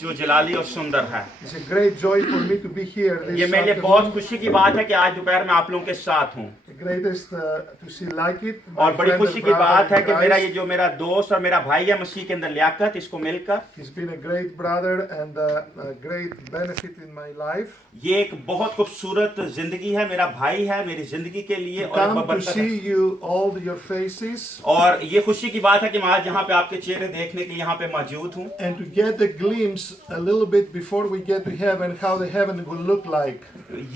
जो जलाली और सुंदर है। It's a great joy for me to be here ये this मेरे लिए बहुत afternoon. खुशी की बात है कि आज दोपहर में आप लोगों के साथ हूँ। The greatest to see like it. और बड़ी friend खुशी and की brother बात है in कि मेरा ये Christ. जो मेरा दोस्त और मेरा भाई है मसीह के अंदर लियाकत, इसको मिलकर He's been a great brother and a great benefit in my life. ये एक बहुत खूबसूरत जिंदगी है। मेरा भाई है मेरी जिंदगी के लिए To और एक come to बरकत see है। you all your faces और ये खुशी की बात है कि मैं आज यहाँ पे आपके चेहरे देखने के लिए यहाँ पे मौजूद हूँ। and to get a glimpse a little bit before we get to heaven how the heaven will look like.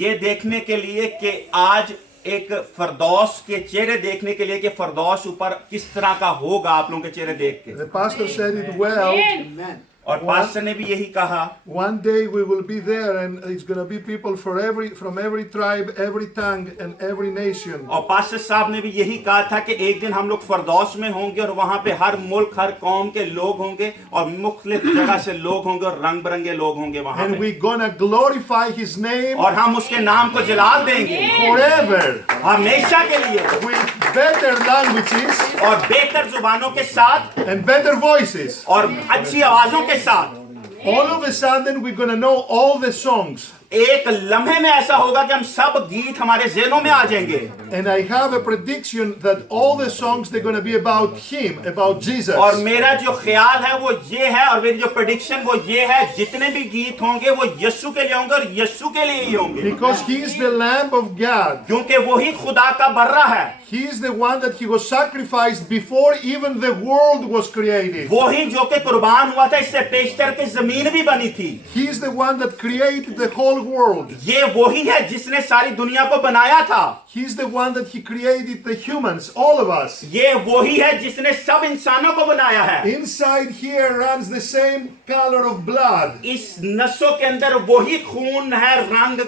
ये देखने के लिए कि आज एक फरदौस के चेहरे देखने के लिए कि फरदौस ऊपर किस तरह का होगा आप लोगों के चेहरे देख के। The pastor said it well. और पास्टर ने भी यही कहा, One day we will be there and it's going to be people from every tribe, every tongue and every nation. और पास्टर साहब ने भी यही कहा था कि एक दिन हम लोग फरदौस में होंगे और वहां पे हर मुल्क हर कौम के लोग होंगे और मुख्तलिफ जगह से लोग होंगे और रंग बिरंगे लोग होंगे वहां And पे। we're going to glorify his name और हम उसके नाम को जलाल देंगे forever हमेशा के लिए with better languages और बेहतर जुबानों के साथ and better voices. और अच्छी आवाजों के साथ। All of a sudden we're going to know all the songs. एक लम्हे में ऐसा होगा कि हम सब गीत हमारे ज़हनों में आ जाएंगे। And I have a prediction that all the songs they're going to be about him, about Jesus. और मेरा जो ख्याल है वो ये है और मेरी जो प्रेडिक्शन वो ये है, जितने भी गीत होंगे वो यीशु के लिए होंगे और यीशु के लिए ही होंगे। Because he is the Lamb of God. क्योंकि वही खुदा का बर्रा है। He is the one that he was sacrificed before even the world was created. वही जो कि कुर्बान हुआ था इससे पेशतर की जमीन भी बनी थी। He is the one that created the whole world. ये वही है जिसने सारी दुनिया को बनाया था। He is the one that he created the humans, all of us. ये वही है जिसने सब इंसानों को बनाया है। Inside here runs the same color of blood. इस नसों के अंदर वही खून है रंग।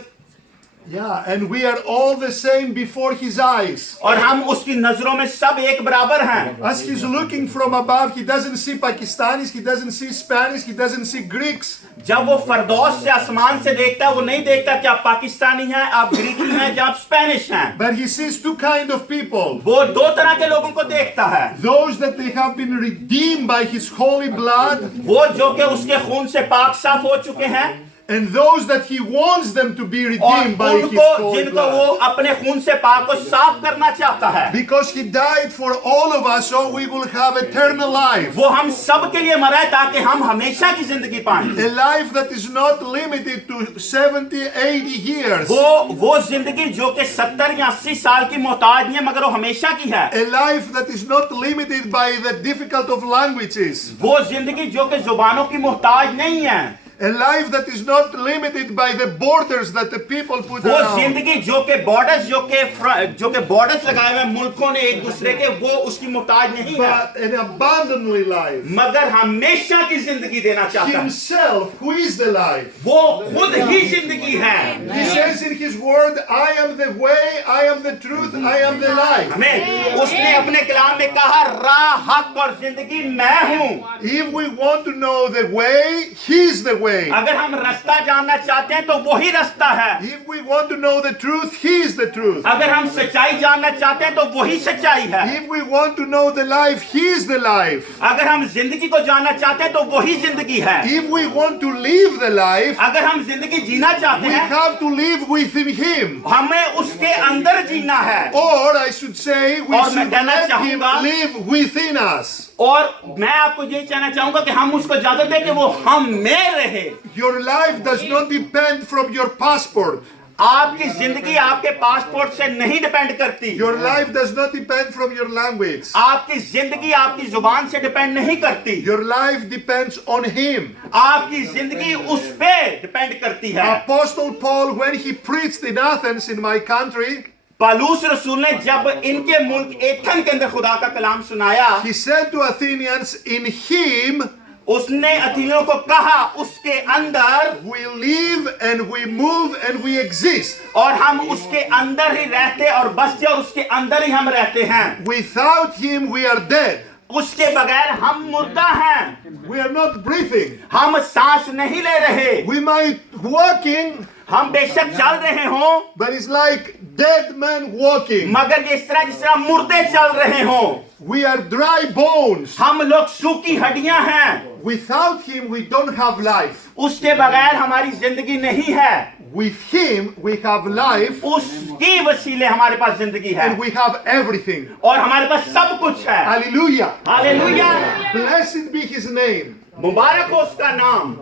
Yeah, and we are all the same before his eyes. और हम उसकी नजरों में सब एक बराबर हैं। As he's looking from above, he doesn't see Pakistanis, he doesn't see Spanish, he doesn't see Greeks. जब वो फरदौस से आसमान से देखता है वो नहीं देखता कि आप पाकिस्तानी हैं, आप ग्रीकी हैं या आप स्पेनिश हैं। But he sees two kinds of people. वो दो तरह के लोगों को देखता है। Those that they have been redeemed by his holy blood. वो जो कि उसके खून से पाक साफ हो चुके हैं। And those that he wants them to be और redeemed by his उनको holy जिनको वो blood. अपने खून से पाक को साफ करना चाहता है। Because he died for all of us, so we will have eternal life. वो हम सब के लिए मरा है ताकि हम हमेशा की जिंदगी पाएं। A life that is not limited to 70, 80 years. वो जिंदगी जो कि 70 या 80 साल की मोहताज नहीं है मगर वो हमेशा की है। A life that is not limited by the difficult of languages. वो जिंदगी जो कि जुबानों की मोहताज नहीं है। A life that is not limited by the borders that the people put वो around. जिंदगी जो के बॉर्डर्स जो के बॉर्डर्स लगाए हुए मुल्कों ने एक दूसरे के, वो उसकी मोहताज नहीं है But an abundantly life. मगर हमेशा की जिंदगी देना चाहता है। Himself, who is the life. वो खुद ही जिंदगी है। He says in his word, I am the way, I am the truth, I am the life. हमें उसने अपने कलाम में कहा राह हक और जिंदगी मैं हूँ। If we want to know the way, he is the way. अगर हम रास्ता जानना चाहते हैं तो वही रास्ता है। If we want to know the truth, he is the truth. अगर हम सच्चाई जानना चाहते हैं तो वही सच्चाई है। If we want to know the life, he is the life. अगर हम जिंदगी को जानना चाहते हैं तो वही जिंदगी है। If we want to live the life, अगर हम जिंदगी जीना चाहते we हैं have to live within him. हमें उसके अंदर जीना है। Or I should say, we और मैं should कहना let him चाहूंगा- live within us. और मैं आपको यही कहना चाहूंगा कि हम उसको इजाजत दें कि वो हम में रहे। Your life does not depend from your passport. आपकी जिंदगी आपके पासपोर्ट से नहीं डिपेंड करती। Your life does not depend from your language. आपकी जिंदगी आपकी जुबान से डिपेंड नहीं करती। Your life depends on him. आपकी जिंदगी उस पे डिपेंड करती है। Apostle Paul, when he preached in Athens in my country, पौलुस रसूल ने जब इनके मुल्क एथन के अंदर खुदा का कलाम सुनाया, he said to Athenians, in him उसने अथीनियों को कहा उसके अंदर we live and we move and we exist. और हम उसके अंदर ही रहते और बसते और उसके अंदर ही हम रहते हैं। Without him we are dead. उसके बगैर हम मुर्दा हैं। We are not breathing. हम सांस नहीं ले रहे। We might walking, हम बेशक चल रहे हों, but it's like dead men walking. मगर ये इस तरह जिस तरह मुर्दे चल रहे हों। We are dry bones. हम लोग सूखी हड्डियां हैं। Without him, we don't have life. उसके बगैर हमारी जिंदगी नहीं है। With him, we have life उसकी वसीले हमारे पास जिंदगी है and we have everything. और हमारे पास सब कुछ है। Hallelujah. Hallelujah, Blessed be his name. मुबारक हो उसका नाम।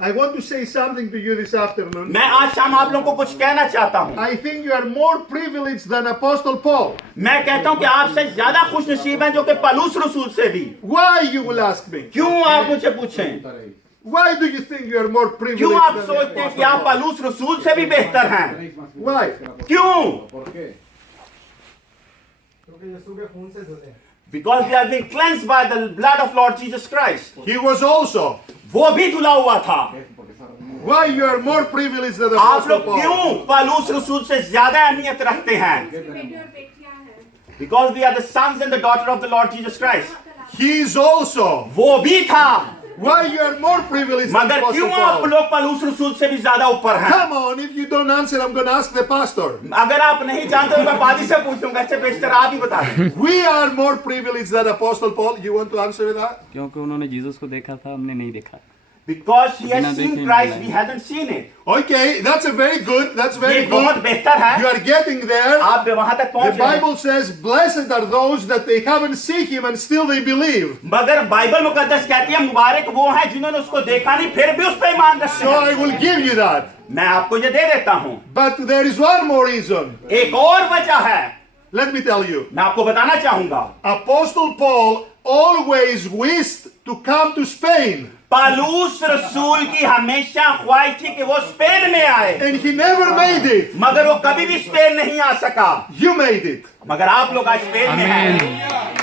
I want to say something to you this afternoon. मैं आज शाम आप लोगों को कुछ कहना चाहता हूँ। I think you are more privileged than Apostle Paul. मैं कहता हूँ कि आपसे ज्यादा खुश नसीब हैं जो कि पलूस रसूल से भी। Why, you will ask me? क्यों आप मुझे पूछें? Why do you think you are more privileged क्यों आप than सोचते हैं कि आप पलूस रसूल से भी बेहतर हैं? Why? क्यों? Because we have been cleansed by the blood of Lord Jesus Christ. He was also. वो भी धुला हुआ था। Why you are more privileged than आप Apostle लोग Paul? क्यों पलूस रसूल से ज्यादा अहमियत रखते हैं? Because we are the sons and the daughter of the Lord Jesus Christ. He is also. वो भी था। Why you are more privileged than मगर Apostle क्यों आप Paul? लोग पलूस रसूल से भी ज्यादा ऊपर हैं? Come on, if you don't answer, I'm going to ask the pastor. अगर आप नहीं जानते तो मैं पादी से पूछूंगा, इससे बेहतर आप ही बता दें। We are more privileged than Apostle Paul. You want to answer that? क्योंकि उन्होंने जीसस को देखा था, हमने नहीं देखा। Because he has seen Christ, we haven't seen it. Okay, that's a very good. That's very ये बहुत good. बेहतर है। You are getting there. आप वहां तक The पहुंच रहे हैं। Bible says, "Blessed are those that they haven't seen him and still they believe." मगर बाइबल मुकद्दस कहती है मुबारक वो हैं जिन्होंने उसको देखा नहीं फिर भी उस पर ईमान रखते So हैं। I will give you that. मैं आपको ये दे देता हूँ। But there is one more reason. एक और वजह है, Let me tell you. मैं आपको बताना चाहूंगा। Apostle Paul always wished to come to Spain, Paulus रसूल की हमेशा ख्वाहिश थी कि वो स्पेन में आए, and he never made it. मगर वो कभी भी स्पेन नहीं आ सका। You made it. मगर आप लोग आज स्पेन में हैं।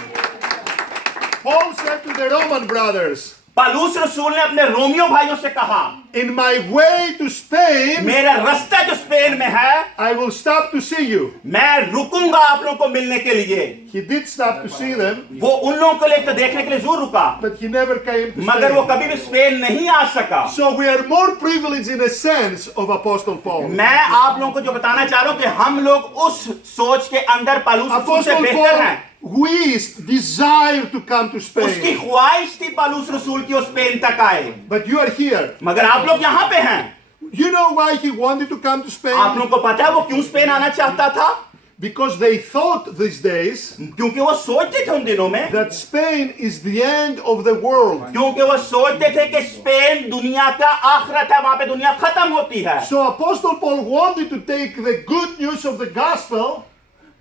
Paul said to the Roman brothers, Paulus रसूल ने अपने रोमियो भाइयों से कहा, "In my way to Spain, मेरा रास्ता जो स्पेन में है, I will stop to see you." मैं रुकूंगा आप लोगों को मिलने के लिए। He did stop to see them, वो उन लोगों को लेकर देखने के लिए जरूर रुका, but he never came to मगर वो Spain. कभी भी स्पेन नहीं आ सका। So we are more privileged in a sense of Apostle Paul. मैं आप लोगों को जो बताना चाह रहा हूं कि हम लोग उस सोच के अंदर पालूस रसूल से Apostle बेहतर हैं। Paul wished, desired to come to उसकी Spain, ख्वाहिश थी पालूस रसूल की वो स्पेन तक आए, but you are here. मगर आप लोग यहाँ पे हैं। You know why he wanted to come to आप Spain? लोगों को पता है वो क्यों स्पेन आना चाहता था? Because they thought these days क्योंकि वो सोचते थे उन दिनों में, that Spain is the end of the world. क्योंकि वो सोचते थे कि स्पेन दुनिया का आखिरत है, वहां पे दुनिया खत्म होती है। So Apostle Paul wanted to take the good news of the gospel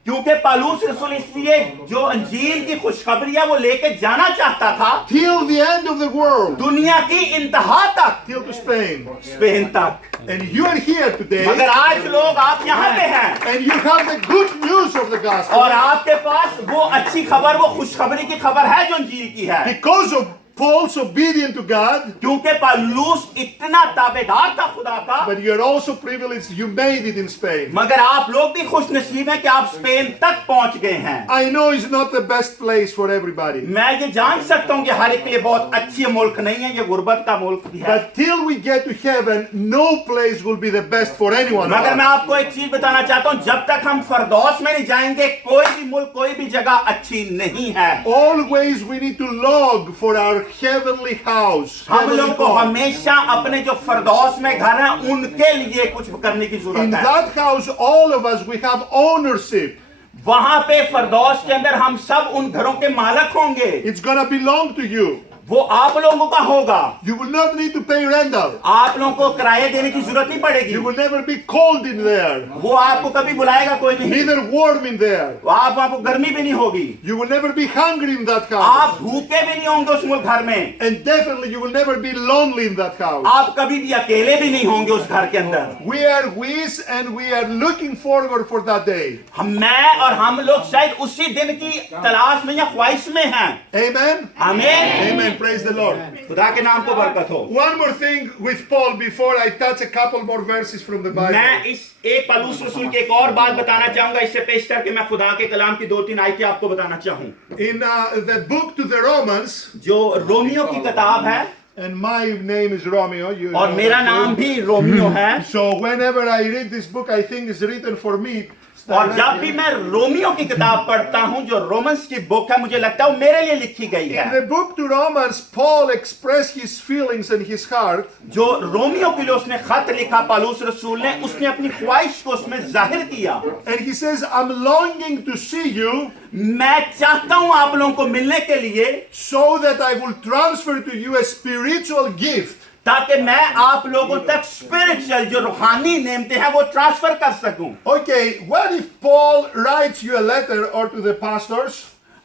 क्योंकि पालूस रसूल इसलिए जो अंजील की खुशखबरी है वो लेके जाना चाहता था till the end of the world, दुनिया की इंतहा तक, till to Spain. स्पेन तक। And you are here today, मगर आज लोग आप यहाँ पे हैं and you have the good news of the gospel और आपके पास वो अच्छी खबर, वो खुशखबरी की खबर है जो अंजील की है। because of Paul's obedience to God. क्योंकि पालूस इतना ताबेदार था खुदा का, But you are also privileged, you made it in Spain. मगर आप लोग भी खुश नसीब हैं कि आप स्पेन तक पहुंच गए हैं। I know it's not the best place for everybody, मैं ये जान सकता हूँ कि हर एक के लिए बहुत अच्छी मुल्क नहीं है, ये गुर्बत का मुल्क भी है। but till we get to heaven, no place will be the best for anyone of मगर मैं us. आपको एक चीज बताना चाहता हूँ, जब तक हम फरदौस में नहीं जाएंगे कोई भी मुल्क, कोई भी जगह अच्छी नहीं है। Always we need to log for our heavenly house. हम heavenly लोग को home. हमेशा अपने जो फरदौस में घर हैं उनके लिए कुछ करने की In जरूरत है। that house, all of us, we have ownership. वहां पे फरदौस के अंदर हम सब उन घरों के मालक होंगे, It's gonna belong to you. वो आप लोगों का होगा। You will not need to pay rental. आप लोगों को किराया देने की जरूरत नहीं पड़ेगी। You will never be cold in there, वो आपको कभी बुलाएगा कोई नहीं, neither warm in there. आपको गर्मी भी नहीं होगी, You will never be hungry in that house. आप भूखे भी नहीं होंगे उस मुल्क घर में, And definitely you will never be lonely in that house. आप कभी भी अकेले भी नहीं होंगे उस घर के अंदर। We are with and we are looking forward for that day. मैं और हम लोग शायद उसी दिन की तलाश में या ख्वाहिश में हैं। Amen? आमीन। Amen. Praise the Lord. खुदा के नाम को बरकत हो। One more thing with Paul before I touch a couple more verses from the Bible. मैं इस एक पलूस रसूल की एक और बात बताना चाहूंगा, इससे पेश करके मैं खुदा के कलाम की 2-3 आयतें आपको बताना चाहूं। In the book to the Romans, जो रोमियो की किताब है, And my name is Romeo. You और know मेरा that नाम too. भी रोमियो है। So whenever I read this book, I think it's written for me. और जब भी मैं रोमियो की किताब पढ़ता हूं, जो रोमन्स की बुक है, मुझे लगता है वो मेरे लिए लिखी गई In है। the book to Romans, Paul expressed his feelings and his heart. जो रोमियो के लिए उसने खत लिखा पौलुस रसूल ने, उसने अपनी ख्वाहिश को उसमें जाहिर किया। And he says, I'm longing to see you मैं चाहता हूं आप लोगों को मिलने के लिए, so that I will transfer to you a spiritual gift. ताकि मैं आप लोगों तक स्पिरिचुअल जो रूहानी नेमते हैं वो ट्रांसफर कर सकूं। Okay, what if Paul writes you a letter or to the pastors?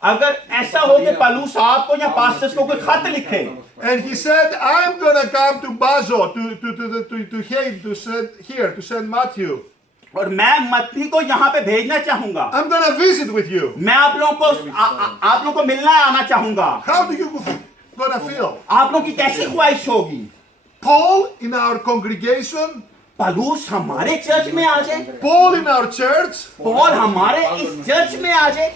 अगर ऐसा हो कि पौलुस आपको या पास्टर्स को कोई खत लिखे And he said, I'm going to come to Bazo, to St. Matthew. और मैं मत्ती को यहाँ पे भेजना चाहूंगा, I'm going to visit with you. मैं आप लोगों को मिलना आना चाहूंगा। How do you going to feel? आप लोगों की कैसी ख्वाहिश होगी? Paul in our congregation, पौलुस हमारे चर्च में आ जाए, Paul in our church, Paul हमारे इस चर्च में आ जाए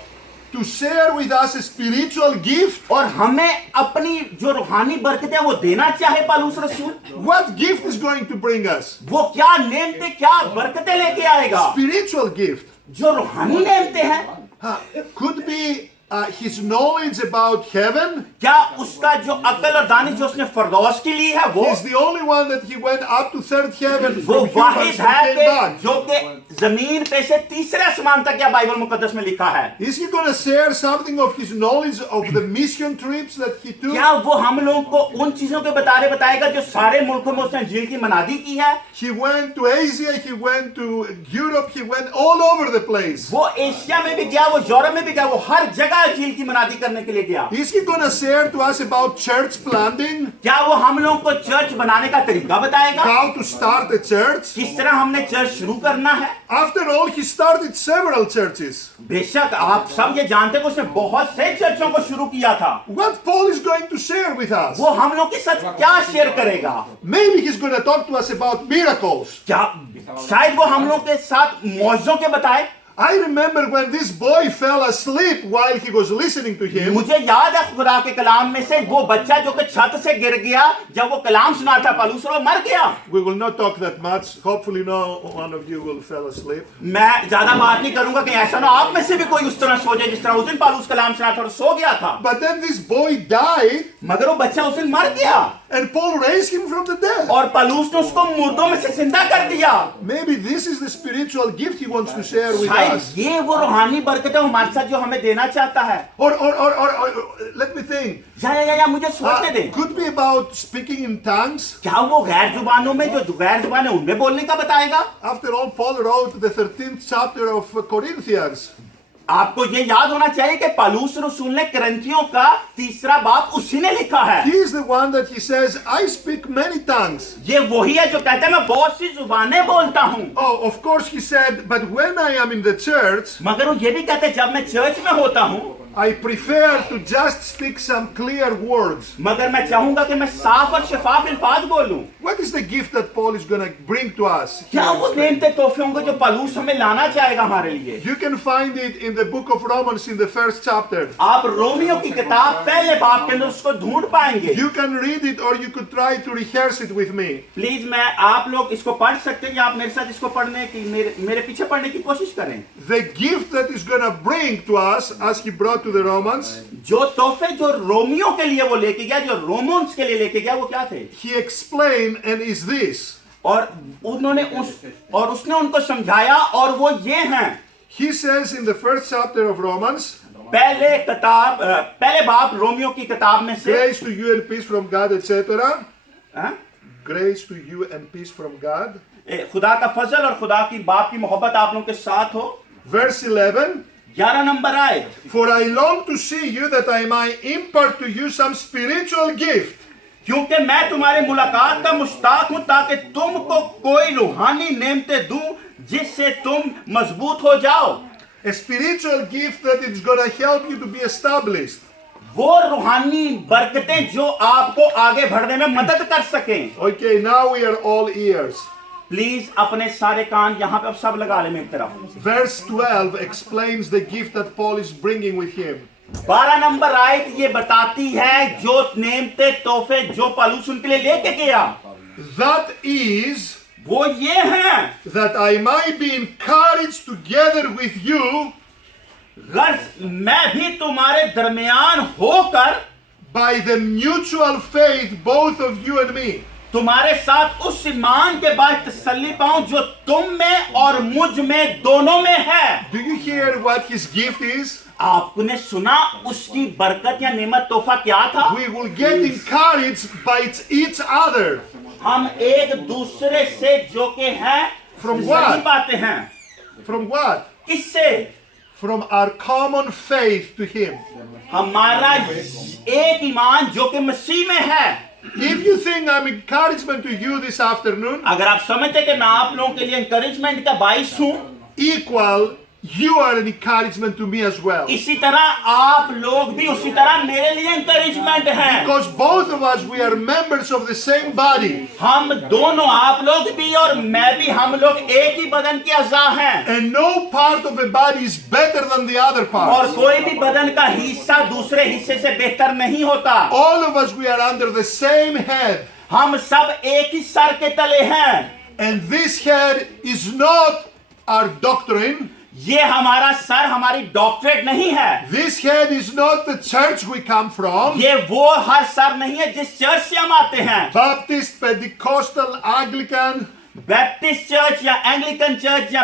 to share with us a spiritual gift. और हमें अपनी जो रूहानी बरकतें वो देना चाहे पौलुस रसूल। What gift is going to bring us? वो क्या नेमते, क्या बरकतें लेके आएगा? Spiritual gift. जो रूहानी नेमते हैं, Could be his knowledge about heaven. क्या उसका जो अक्ल और दानिश जो उसने फरदौस के लिए है, वो He's the only one that he went up to third heaven वो from humans वाहिद and है came back. जो कि जमीन पे से तीसरे आसमान तक या बाइबल मुकद्दस में लिखा है। Is he going to share something of his knowledge of the mission trips that he took? क्या वो हम लोगों को उन चीजों के बताएगा जो सारे मुल्कों में उसने इंजील की मनादी की है? He went to Asia, he went to Europe, he went all over the place. वो एशिया में भी गया, वो यूरोप में भी गया, वो हर जगह इंजील की मनादी करने के लिए गया। Is he going to share to us about church planting? क्या वो हम लोगों को चर्च बनाने का तरीका बताएगा? How to start a church? किस तरह हमने चर्च शुरू करना है? After all, he started several churches. बेशक आप सब ये जानते हैं कि उसने बहुत से चर्चों को शुरू किया था। What Paul is going to share with us? वो हम लोग के साथ क्या शेयर करेगा? Maybe he's going to talk to us about miracles. क्या शायद वो हम लोग के साथ मौजों के बताए? I remember when this boy fell asleep while he was listening to him. मुझे याद है खुदा के कलाम में से वो बच्चा जो कि छत से गिर गया जब वो कलाम सुना था पौलुस और वो मर गया। We will not talk that much. Hopefully no one of you will fall asleep. मैं ज्यादा बात नहीं करूंगा कि ऐसा ना आप में से भी कोई उस तरह सो जाए जिस तरह उस दिन पौलुस कलाम सुना था और सो गया था। But then this boy died मगर वो बच्चा उस दिन मर गया and Paul raised him from the dead. और पौलुस ने उसको मुर्दों में से जिंदा कर दिया। Maybe this is the spiritual gift he wants to share with शायद us. ये वो रूहानी बरकतें हमारे साथ जो हमें देना चाहता है। Or let me think. या मुझे सोचने दें। Could be about speaking in tongues. क्या वो गैर जुबानों में जो गैर जुबान है उनमें बोलने का बताएगा? After all, Paul wrote the 13th chapter of Corinthians. आपको ये याद होना चाहिए कि पौलुस रसूल ने करंथियों का तीसरा बाब उसी ने लिखा है। He is the one that he says, I speak many tongues. ये वही है जो कहता है मैं बहुत सी जुबानें बोलता हूँ। Oh, of course he said, but when I am in the church, मगर वो ये भी कहते हैं जब मैं चर्च में होता हूँ I prefer to just speak some clear words. मगर मैं चाहूंगा कि मैं साफ और शफाफ अल्फाज बोलूं। What is the gift that Paul is going to bring to us? क्या वो नेमते तोहफे होंगे जो पौलुस हमें लाना चाहेगा हमारे लिए? You can find it in the book of Romans in the first chapter. आप रोमियो की किताब पहले बाब के अंदर उसको ढूंढ पाएंगे। You can read it or you could try to rehearse it with me. Please मैं आप लोग इसको पढ़ सकते हैं या आप मेरे साथ इसको पढ़ने की मेरे पीछे पढ़ने की कोशिश करें। The gift that is going to bring to us, as he brought to the Romans, जो तोहफे जो रोमियो के लिए वो लेके गया, जो रोमन्स के लिए लेके गया, वो क्या थे? he explained and is this. और उसने उनको समझाया और वो ये हैं। He says in the first chapter of Romans, पहले बाब रोमियो की किताब में से grace to you and peace from God, etc. हाँ? Grace to you and peace from God. खुदा का फजल और खुदा की बाप की मोहब्बत आप लोगों के साथ हो। Verse 11. 11 नंबर आए। For I long to see you that I might impart to you some spiritual gift. क्योंकि मैं तुम्हारे मुलाकात का मुश्ताक हूं ताकि तुमको कोई रूहानी नेमते दूं जिससे तुम मजबूत हो जाओ। A spiritual gift that is going to help you to be established. वो रूहानी बरकतें जो आपको आगे बढ़ने में मदद कर सकें। Okay, now we are all ears. Please अपने सारे कान यहाँ पे अब सब लगा ले मेरी तरफ। Verse 12 explains the gift that Paul is bringing with him. 12 number आयत ये बताती है जो नेमते तोहफे जो पौलुस उनके लिए लेके गया that is वो ये हैं that I might be encouraged together with you गर्ज मैं भी तुम्हारे दरमियान होकर by the mutual faith both of you and me. तुम्हारे साथ उस ईमान के बाद तसल्ली पाऊं जो तुम में और मुझ में दोनों में है। Do you hear what his gift is? आपने सुना उसकी बरकत या नेमत तोहफा क्या था? We will get encouraged by each other. हम एक दूसरे से जो के हैं From तसल्ली what? पाते हैं। From what? किससे? From our common faith to him. हमारा एक ईमान जो कि मसीह में है। If you think I'm encouragement to you this afternoon, अगर आप समझते कि मैं आप लोगों के लिए encouragement का बाइस हूं, equal, you are an encouragement to me as well. इसी तरह आप लोग भी उसी तरह मेरे लिए encouragement हैं। Because both of us, we are members of the same body. हम दोनों, आप लोग भी और मैं भी, हम लोग एक ही बदन के अज़ा हैं। And no part of the body is better than the other और part. कोई भी बदन का हिस्सा दूसरे हिस्से से बेहतर नहीं होता। All of us, we are under the same head. हम सब एक ही सर के तले हैं। And this head is not our doctrine. ये हमारा सर हमारी डॉक्टरेट नहीं है। This head is not the church we come from. ये वो हर सर नहीं है जिस चर्च से हम आते हैं। Baptist, Pentecostal, Anglican, Baptist church या एंग्लिकन चर्च या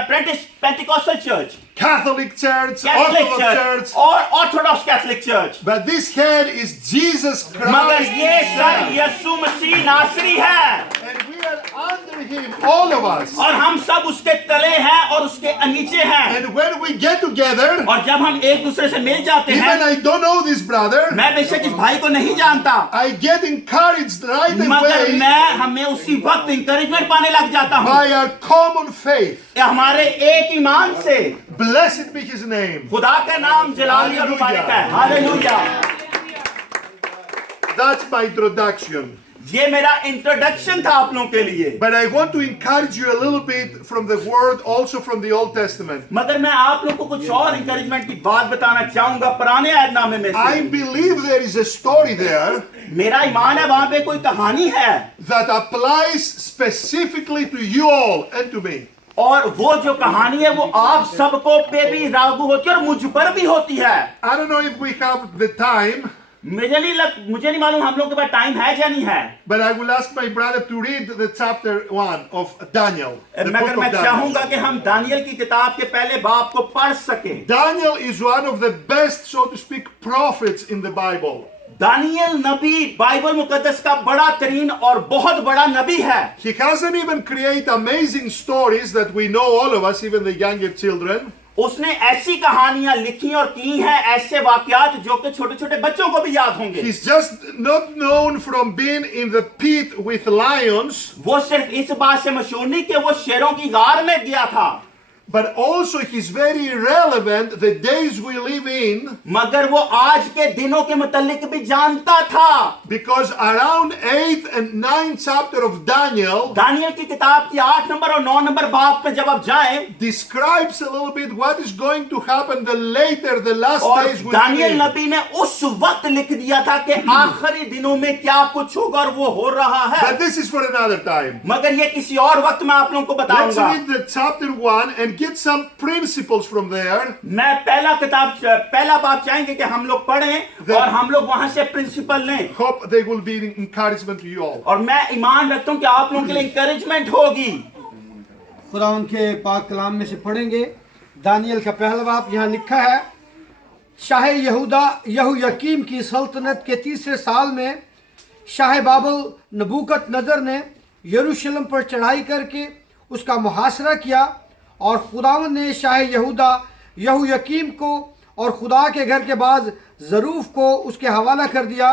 Pentecostal church, Catholic Church, Catholic Orthodox church Church. और Orthodox Catholic church. But this head is Jesus मगर Christ. ये सर himself. यीशु मसीह नासरी है And we are under him, all of us. और हम सब उसके तले हैं और उसके नीचे हैं। And when we get together, और जब हम एक दूसरे से मिल जाते even हैं, I don't know this brother, मैं बेशक इस भाई को नहीं जानता, I get encouraged right मगर away हमें उसी वक्त इंकरेजमेंट पाने लग जाता हूँ by our common faith. हमारे एक ईमान से। Blessed be his name. खुदा का नाम जलाली और मुबारक है। हालेलुया। That's my introduction. ये मेरा इंट्रोडक्शन था आप लोगों के लिए। But I want to encourage you a little bit from the word, also from the Old Testament. मगर मैं आप लोगों को कुछ और इंकरेजमेंट की बात बताना चाहूंगा पुराने अहदनामे में I से। believe there is a story there मेरा ईमान है वहां पे कोई कहानी है that applies specifically to you all and to me. और वो जो कहानी है वो आप सबको पे भी लागू होती है और मुझ पर भी होती है। I don't know if we have the time, मुझे नहीं मालूम हम लोग के पास टाइम है या नहीं है, but I will ask my brother to read the chapter 1 of Daniel. The मगर book मैं of Daniel. चाहूंगा कि हम दानियल की किताब के पहले बाब को पढ़ सकें। Daniel is one of the best, so to speak, prophets in the Bible. दानियल नबी बाइबल मुकद्दस का बड़ा तरीन और बहुत बड़ा नबी है। He hasn't even created amazing stories that we know, all of us, even the younger children. उसने ऐसी कहानियां लिखी और की हैं, ऐसे वाकयात जो कि छोटे छोटे बच्चों को भी याद होंगे। He's just not known from being in the pit with lions, वो सिर्फ इस बात से मशहूर नहीं कि वो शेरों की गार में गया था, but also he's very relevant the days we live in, मगर वो आज के दिनों के मुतालिक भी जानता था। because around 8 and 9 chapter of Daniel Daniel की किताब की 8 नंबर और 9 नंबर बाब पे जब आप जाएं, describes a little bit what is going to happen the last और days we दानियल live. नबी ने उस वक्त लिख दिया था कि आखिरी दिनों में क्या कुछ होगा और वो हो रहा है। But this is for another time. मगर ये किसी और वक्त में आप लोगों को Let's बताऊंगा। read the chapter 1 and get some principles from there. मैं पहला बात चाहेंगे कि हम लोग पढ़ें और हम लोग वहां से प्रिंसिपल लें, Hope they will be an encouragement to you all. और मैं ईमान रखता हूं कि आप लोगों के लिए इंकरेजमेंट होगी। खुदा उनके पाक कलाम में से पढ़ेंगे। दानियल का पहला बाब यहाँ लिखा है, शाह यहूदा यहोयाकीम की सल्तनत के 3रे साल में शाह बाबल नबूकत नज़र ने यरूशलेम पर चढ़ाई करके उसका मुहासरा किया, और खुदावंद ने शाह यहूदा यहोयाकीम को और खुदा के घर के बाज ज़रूफ को उसके हवाला कर दिया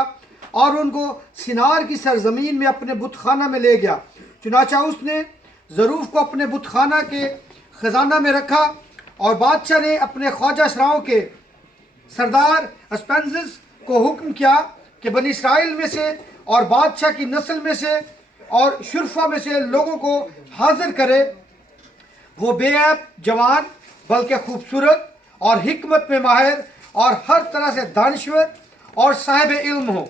और उनको सिनार की सरजमीन में अपने बुतखाना में ले गया। चुनाचा उसने ज़रूफ को अपने बुतखाना के ख़जाना में रखा, और बादशाह ने अपने ख्वाजा सराओं के सरदार अस्पेंजिस को हुक्म किया कि बनी इसराइल में से और बादशाह की नस्ल में से और शुरफा में से लोगों को हाजिर करे। वो बेऐब जवान बल्कि खूबसूरत और हिकमत में माहिर और हर तरह से दानिश्वर और साहिब इल्म हो,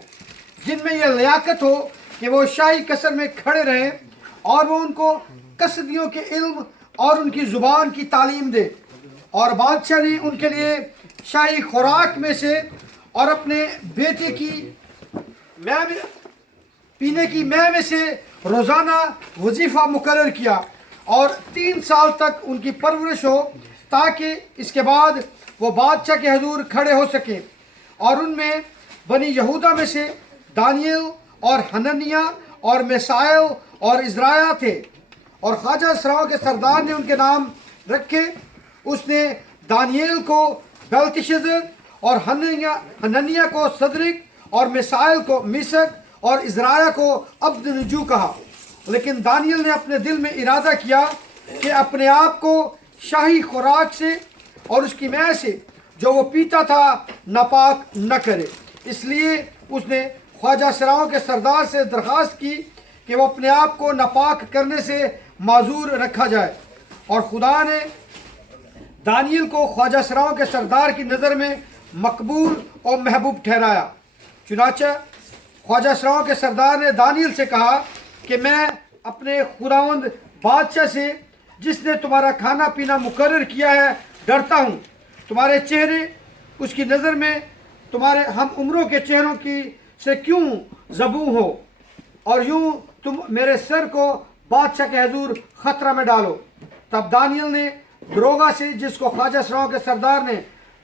जिनमें यह लियाकत हो कि वो शाही कसर में खड़े रहें और वो उनको कसदियों के इल्म और उनकी ज़ुबान की तालीम दे। और बादशाह ने उनके लिए शाही खुराक में से और अपने बेटे की पीने की मैं में से रोज़ाना वजीफ़ा मुकर्रर किया और 3 साल तक उनकी परवरिश हो, ताकि इसके बाद वो बादशाह के हजूर खड़े हो सके। और उनमें बनी यहूदा में से दानियल और हननिया और मिसाइल और इज़राया थे, और ख्वाजा सराओं के सरदार ने उनके नाम रखे। उसने दानियल को बेल्तशस्सर और हननिया को सदरिक और मिसाइल को मिसक और इज़राया को अब्दनजू कहा। लेकिन दानियल ने अपने दिल में इरादा किया कि अपने आप को शाही खुराक से और उसकी मैं से जो वो पीता था नापाक न करे। इसलिए उसने ख्वाजा सराओं के सरदार से दरख्वास्त की कि वो अपने आप को नापाक करने से माजूर रखा जाए। और खुदा ने दानियल को ख्वाजा सराओं के सरदार की नज़र में मकबूल और महबूब ठहराया। चुनांचे ख्वाजा सराओं के सरदार ने दानियल से कहा कि मैं अपने खुदावंद बादशाह से, जिसने तुम्हारा खाना पीना मुकर्रर किया है, डरता हूँ। तुम्हारे चेहरे उसकी नज़र में तुम्हारे हम उम्रों के चेहरों की से क्यों ज़बू हो, और यूँ तुम मेरे सर को बादशाह के हजूर ख़तरा में डालो। तब दानियल ने दरोगा से, जिसको ख्वाजा सराओं के सरदार ने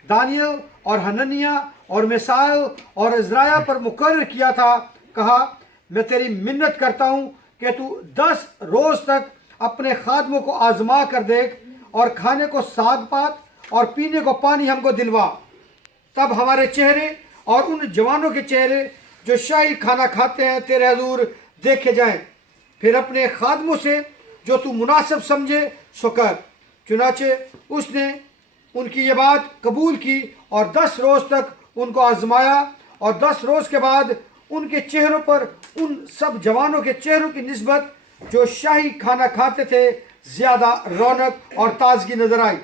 दानियल और हननिया और मिसाइल और इज़राया पर मुकर्रर किया था, कहा, मैं तेरी मिन्नत करता हूँ कि तू 10 रोज़ तक अपने खादमों को आजमा कर देख, और खाने को साग पात और पीने को पानी हमको दिलवा। तब हमारे चेहरे और उन जवानों के चेहरे जो शाही खाना खाते हैं तेरे हजूर देखे जाएं। फिर अपने खादमों से जो तू मुनासिब समझे सो कर। चुनाचे उसने उनकी ये बात कबूल की और 10 रोज़ तक उनको आजमाया, और 10 रोज़ के बाद उनके चेहरों पर उन सब जवानों के चेहरों की निस्बत जो शाही खाना खाते थे ज़्यादा रौनक और ताजगी नजर आई।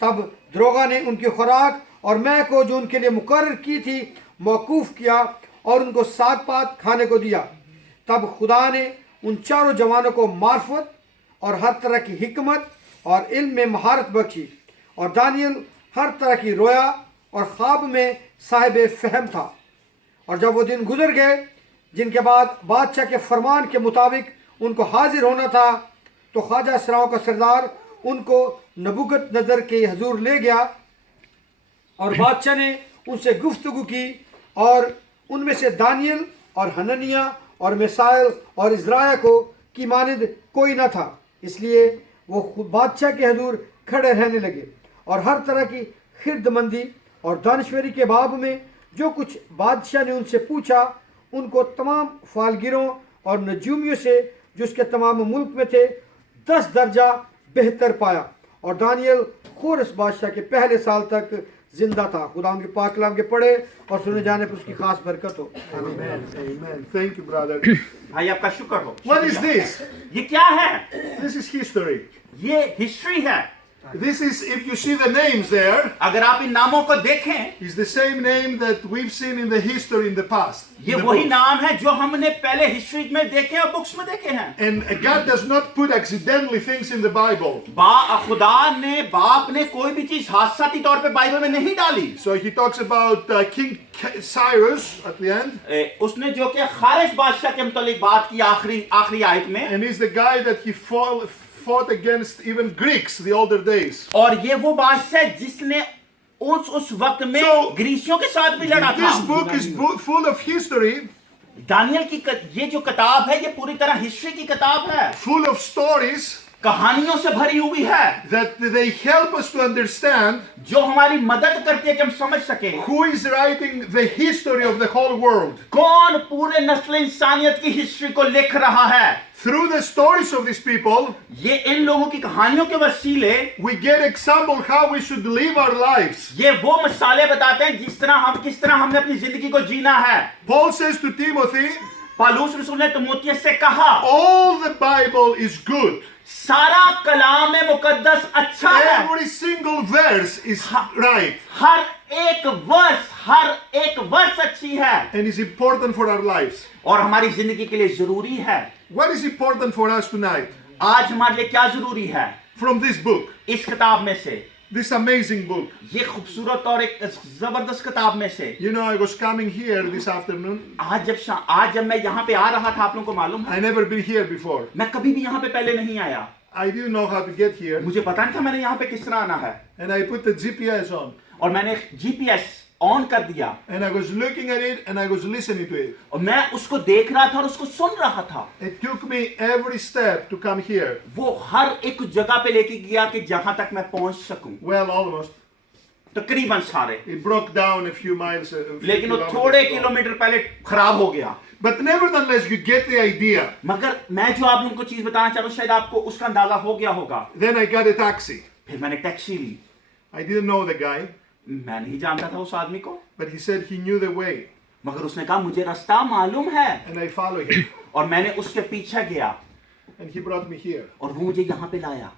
तब दरोगा ने उनकी खुराक और मैं को जो उनके लिए मुकर्रर की थी मौकूफ़ किया और उनको साग पात खाने को दिया। तब खुदा ने उन चारों जवानों को मार्फत और हर तरह की हिकमत और इल्म में महारत बख्शी, और दानियल हर तरह की रोया और ख्वाब में साहिब फ़हम था। और जब वो दिन गुजर गए जिनके बाद बादशाह के फरमान के मुताबिक उनको हाजिर होना था, तो ख्वाजा सराओं का सरदार उनको नबूगत नज़र के हजूर ले गया, और बादशाह ने उनसे गुफ्तगू की, और उनमें से दानियल और हननिया और मिसाइल और इज़राया को की मानिंद कोई न था। इसलिए वो खुद बादशाह के हजूर खड़े रहने लगे, और हर तरह की खिरदमंदी और दानश्वरी के बाब में जो कुछ बादशाह ने उनसे पूछा, उनको तमाम फालगिरों और नजूमियों से जो उसके तमाम मुल्क में थे 10 दर्जा बेहतर पाया। और दानियल खोरस बादशाह के पहले साल तक जिंदा था। खुदा के पाक कलाम के पढ़े और सुने जाने पर उसकी खास बरकत हो। Amen. Amen. Thank you, brother. भाई आपका शुक्र हो। What is this? ये क्या है? This is history. ये हिस्ट्री है। This is, if you see the names there, अगर आप इन नामों को देखें, is the same name that we've seen in the history in the past. ये in the वही book. नाम है जो हमने पहले हिस्ट्री में देखे और बुक्स में देखे हैं। And God does not put accidentally things in the Bible. खुदा ने बाप ने कोई भी चीज हादसाती तौर पे बाइबल में नहीं डाली। So he talks about King Cyrus at the end, उसने जो कि खारिज बादशाह के मुतालिक बात की आखिरी आयत में, and he's the guy that he fought against even Greeks the older days. और ये वो बादशाह जिसने उस वक्त में So, ग्रीसियों के साथ भी लड़ा This था। book is full of history, दानियल की ये जो किताब है ये पूरी तरह हिस्ट्री की किताब है, full of stories कहानियों से भरी हुई है that they help us to understand जो हमारी मदद करती है कि हम समझ सके who is writing the history of the whole world. कौन पूरे नस्ल इंसानियत की हिस्ट्री को लिख रहा है। Through the stories of these people, ये इन लोगों की कहानियों के वसीले we get example how we should live our lives. ये वो मिसालें बताते हैं किस तरह हमने अपनी जिंदगी को जीना है। Paul says to Timothy, पौलुस रसूल ने तिमोथियस से कहा, all the Bible is good. सारा कलाम मुकद्दस अच्छा है, Every single verse is right हर एक वर्ष अच्छी है and is important for our lives. और हमारी जिंदगी के लिए जरूरी है। What is important for us tonight? आज हमारे लिए क्या जरूरी है? From this book, इस किताब में से, this amazing book. ये खूबसूरत और एक जबरदस्त किताब में से, You know, I was coming here this afternoon. आज जब मैं यहाँ पे आ रहा था, आप लोगों को मालूम है, I never been here before. मैं कभी भी यहाँ पे पहले नहीं आया। I didn't know how to get here. मुझे पता नहीं था मैंने यहाँ पे किस तरह आना है, And I put the GPS on. और मैंने GPS ऑन कर दिया And I was looking at it and I was listening to it. और मैं उसको देख रहा था और उसको सुन रहा था। It took me every step to come here. वो हर एक जगह पे लेके गया कि जहां तक मैं पहुंच सकूं, Well, almost. तकरीबन सारे, It broke down a few miles. A few लेकिन वो kilometers थोड़े ago. किलोमीटर पहले खराब हो गया। But nevertheless, you get the idea. मगर मैं जो आप लोगों को चीज बताना चाह रहा हूं, शायद आपको उसका अंदाजा हो गया होगा। Then I got a taxi. फिर मैंने टैक्सी ली। I didn't know the guy, मैं नहीं जानता था उस आदमी को, but he said he knew the way. मगर उसने कहा मुझे रास्ता मालूम है, And I followed him. और मैंने उसके पीछे गया And he brought me here. और वो मुझे यहाँ पे लाया।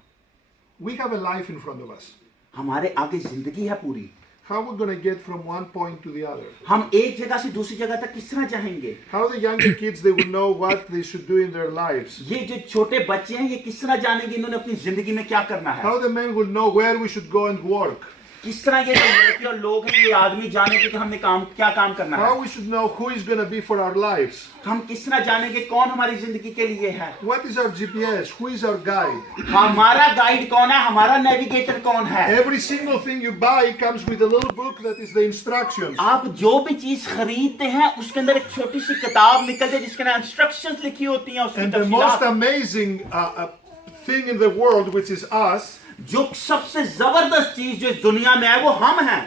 We have a life in front of us. हमारे आगे जिंदगी है पूरी। How we're going to get from one point to the other? हम एक जगह से दूसरी जगह तक किस तरह जाएंगे? How the younger kids, they will know what they should do in their lives. ये जो छोटे बच्चे हैं, ये किस तरह जानेंगे इन्होंने अपनी जिंदगी में क्या करना है? How the men will know where we should go and work. किस तरह ये जो लड़के और लोग हैं, ये आदमी जानेंगे कि हमने क्या काम करना How है? we should know who is going to be for our lives. हम किस तरह जानेंगे कौन हमारी जिंदगी के लिए है? What is our GPS? Who is our guide? हमारा गाइड कौन है? हमारा नेविगेटर कौन है? Every single thing you buy comes with a little book that is the instructions. आप जो भी चीज खरीदते हैं उसके अंदर एक छोटी सी किताब निकलती है जिसके अंदर इंस्ट्रक्शंस लिखी होती हैं, उसकी And the most तफसीलात। amazing thing in the world, which is us, जो सबसे जबरदस्त चीज जो इस दुनिया में है वो हम हैं।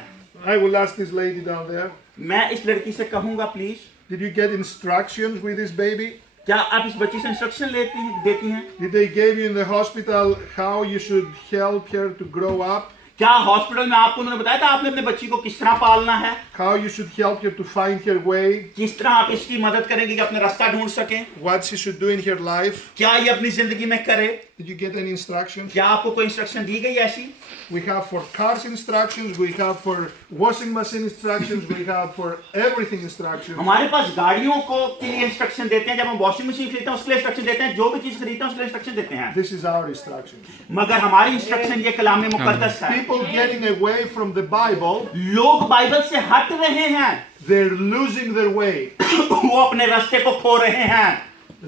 I will ask this lady down there, मैं इस लड़की से कहूंगा, please, did you get instructions with this baby? क्या आप इस बच्ची से इंस्ट्रक्शन देती हैं? Did they give you in the hospital how you should help her to grow up? क्या हॉस्पिटल में आपको उन्होंने बताया था आपने अपने बच्ची को किस तरह पालना है? How you should help her to find her way? किस तरह आप इसकी मदद करेंगे कि अपना रास्ता ढूंढ सकें? What she should do in her life? क्या ये अपनी जिंदगी में करे? Did you get any instructions? क्या आपको कोई इंस्ट्रक्शन दी गई ऐसी? We have for cars instructions, we have for washing machine instructions, we have for everything instructions. हमारे पास गाड़ियों को के लिए इंस्ट्रक्शन देते हैं, जब हम वॉशिंग मशीन खरीदते हैं उसके लिए इंस्ट्रक्शन देते हैं, जो भी चीज खरीदते हैं उसके लिए इंस्ट्रक्शन देते हैं। This is our instructions. मगर हमारी इंस्ट्रक्शन ये कलाम में मुकद्दस है। People getting away from the Bible, लोग बाइबल से हट रहे हैं, they're losing their way. वो अपने रास्ते को खो रहे हैं।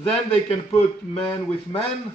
Then they can put men with men.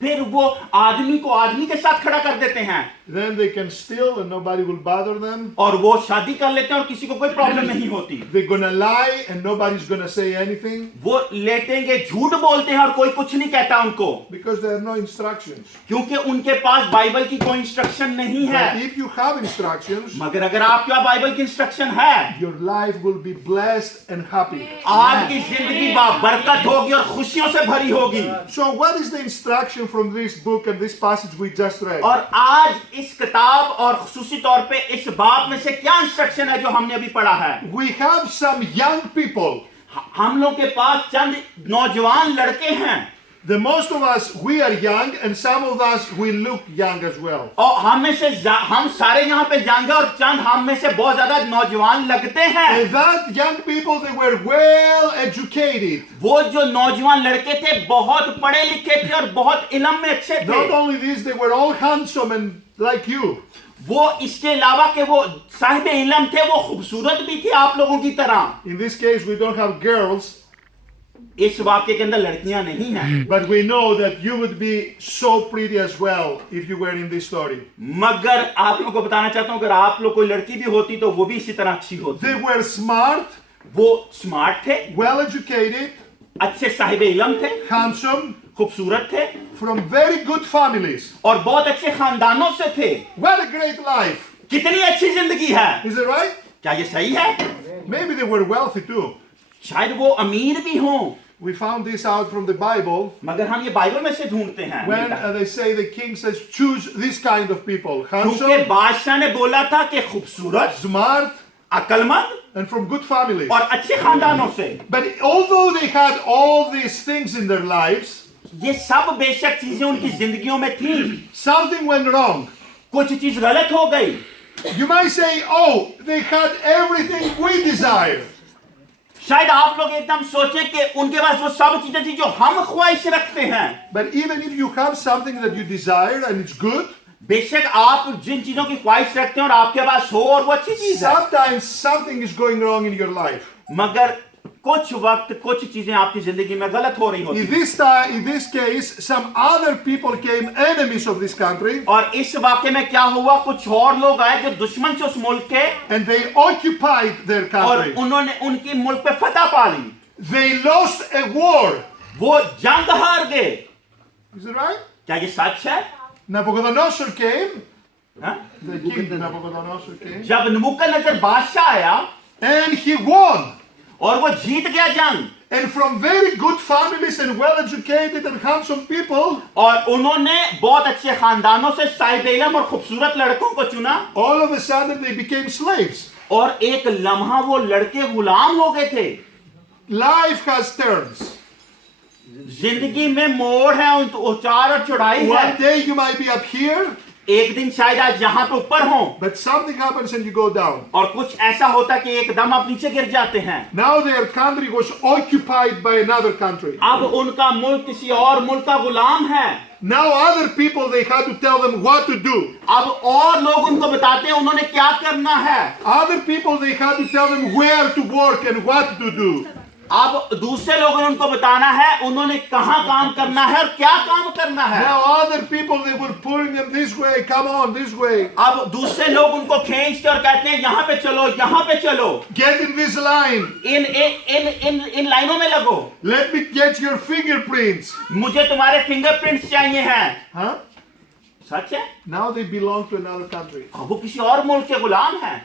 फिर वो आदमी को आदमी के साथ खड़ा कर देते हैं, Then they can steal and nobody will bother them. और वो शादी कर लेते हैं और किसी को कोई प्रॉब्लम नहीं होती। They're gonna lie and nobody's gonna say anything वो लेटेंगे, झूठ बोलते हैं और कोई कुछ नहीं कहता उनको, because there are no instructions. क्योंकि उनके पास बाइबल की कोई इंस्ट्रक्शन नहीं है। But if you have instructions, मगर अगर आपके पास बाइबल की इंस्ट्रक्शन है, your life will be blessed and happy. आपकी जिंदगी बरकत होगी और खुशियों से भरी होगी। So what is the instruction from this book and this passage we just read? और आज इस किताब और खुसूसी तौर पे इस बाब में से क्या इंस्ट्रक्शन है जो हमने अभी पढ़ा है? We have some young people. हम लोग के पास चंद नौजवान लड़के हैं, The most of us, we are young, and some of us, we look young as well. और हम में से हम सारे यहाँ पे जाएंगे और चंद हम में से बहुत ज्यादा नौजवान लगते हैं। And that young people, they were well educated. वो जो नौजवान लड़के थे बहुत पढ़े लिखे थे और बहुत इल्म में अच्छे थे। Not only this, they were all handsome and like you. वो इसके अलावा के वो साहिब इल्म थे, वो खूबसूरत भी थे आप लोगों की तरह। In this case, we don't have girls, इस वाक्य के अंदर लड़कियां नहीं हैं, but we know that you would be so pretty as well if you were in this story. मगर आप लोगों को बताना चाहता हूं अगर आप लोग कोई लड़की भी होती तो वो भी इसी तरह अच्छी होती। They were smart, वो स्मार्ट थे, well educated, अच्छे साहिब इल्म थे, handsome, खूबसूरत थे from very good families. और बहुत अच्छे खानदानों से थे। What a great life. कितनी अच्छी जिंदगी है, Is it right? क्या ये सही है? Maybe they were wealthy too. शायद वो अमीर भी हों, We found this out from the Bible मगर हम ये बाइबल में से ढूंढते हैं। when they say the king says choose this kind of people. क्योंकि Handsome, बादशाह ने बोला था कि खूबसूरत, smart, अक्लमंद and from good families. और अच्छे खानदानों से। But although they had all these things in their lives, ये सब बेशक चीजें उनकी जिंदगियों में थी, something went wrong. कुछ चीज गलत हो गई। You might say, oh, they had everything we desire. शायद आप लोग एकदम सोचें कि उनके पास वो सब चीजें थी जो हम ख्वाहिश रखते हैं। But even if you have something that you desire and it's good, बेशक आप जिन चीजों की ख्वाहिश रखते हैं और आपके पास हो और वो अच्छी चीज है, sometimes something is going wrong in your life. मगर कुछ वक्त कुछ चीजें आपकी जिंदगी में गलत हो रही होती हैं। In this case, some other people came enemies of this country, और इस वाक्य में क्या हुआ, कुछ और लोग आए जो दुश्मन थे उस मुल्क के, and they occupied their और country. उन्होंने उनकी मुल्क पे फतह पा ली। They lost a war. वो जंग हार गए। Is it right? क्या ये सच है? Nabucodonosor came. हाँ? The king Nabucodonosor came. जब नबूकदनेस्सर बादशाह आया And he won. और वो जीत गया जंग, And from very good families and well-educated and handsome people, और उन्होंने बहुत अच्छे खानदानों से साहिब इल्म और खूबसूरत लड़कों को चुना, all of a sudden they became slaves. और एक लम्हा वो लड़के गुलाम हो गए थे। Life has turns. जिंदगी में मोड़ है, उतार और चढ़ाई है। One day you might be up here, एक दिन शायद आज यहाँ पे ऊपर हो, but something happens and you go down. और कुछ ऐसा होता कि एकदम आप नीचे गिर जाते हैं। Now their country was occupied by another country. अब उनका मुल्क किसी और मुल्क का गुलाम है। Now other people, they had to tell them what to do. अब और लोग उनको बताते हैं उन्होंने क्या करना है। Other people, they had to tell them where to work and what to do. अब दूसरे लोगों ने उनको बताना है उन्होंने कहाँ काम करना है और क्या काम करना है। Now other people, they were pulling them this way, come on, this way. अब दूसरे लोग उनको खींचते और कहते हैं यहाँ पे चलो, यहाँ पे चलो, Get in this line. इन लाइनों में लगो, Let me get your fingerprints. मुझे तुम्हारे फिंगरप्रिंट्स चाहिए हैं। Huh? सच है? Now they belong to another country. अब वो किसी और मुल्क के गुलाम हैं।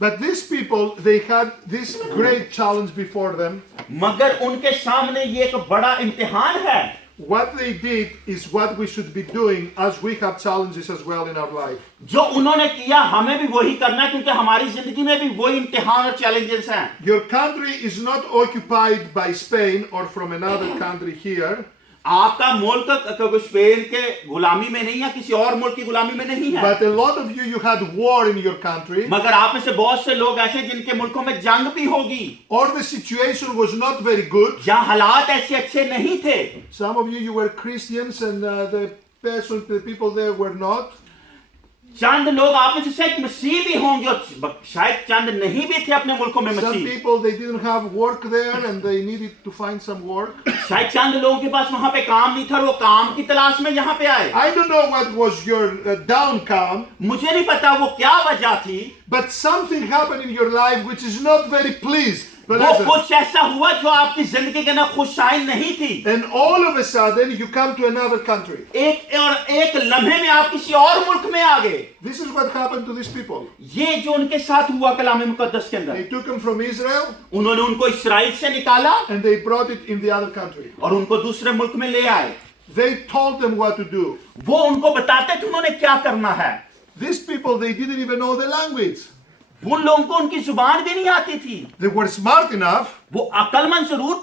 But these people, they had this great challenge before them. मगर उनके सामने ये एक बड़ा इम्तिहान है। What they did is what we should be doing as we have challenges as well in our life. जो उन्होंने किया हमें भी वही करना है, क्योंकि हमारी जिंदगी में भी वही इम्तिहान और चैलेंजेस हैं। Your country is not occupied by Spain or from another country here. आपका मुल्क स्पेन के गुलामी में नहीं है, किसी और मुल्क की गुलामी में नहीं है। But a lot of you had war in your country. मगर आप में से बहुत से लोग ऐसे जिनके मुल्कों में जंग भी होगी, Or the situation was not very good. जहाँ हालात ऐसे अच्छे नहीं थे। Some of you were Christians and the people there were not. चंद लोग आप में से शायद मसीह भी होंगे और शायद चंद नहीं भी थे अपने मुल्कों में Some Masih. people, they didn't have work there and they needed to find some work. शायद चंद लोगों के पास वहां पे काम नहीं था और वो काम की तलाश में यहाँ पे आए। I don't know what was your downcome, मुझे नहीं पता वो क्या वजह थी, but something happened in your life which is not very pleased. वो कुछ ऐसा हुआ जो आपकी जिंदगी के ना खुशहाल नहीं थी। And all of a sudden you come to another country. एक लम्हे में आप किसी और मुल्क में आ गए। This is what happened to these people. ये जो उनके साथ हुआ कलाम मुकद्दस के They अंदर, took them from Israel उन्होंने उनको इस्राइल से निकाला and they brought it in the other country. और उनको दूसरे मुल्क में ले आए। They told them what to do. वो उनको बताते थे उन्होंने क्या करना है। These people, they didn't even know the language. उन लोगों को उनकी जुबान भी नहीं आती थी। They were smart enough, वो अक्लमंद जरूर थे,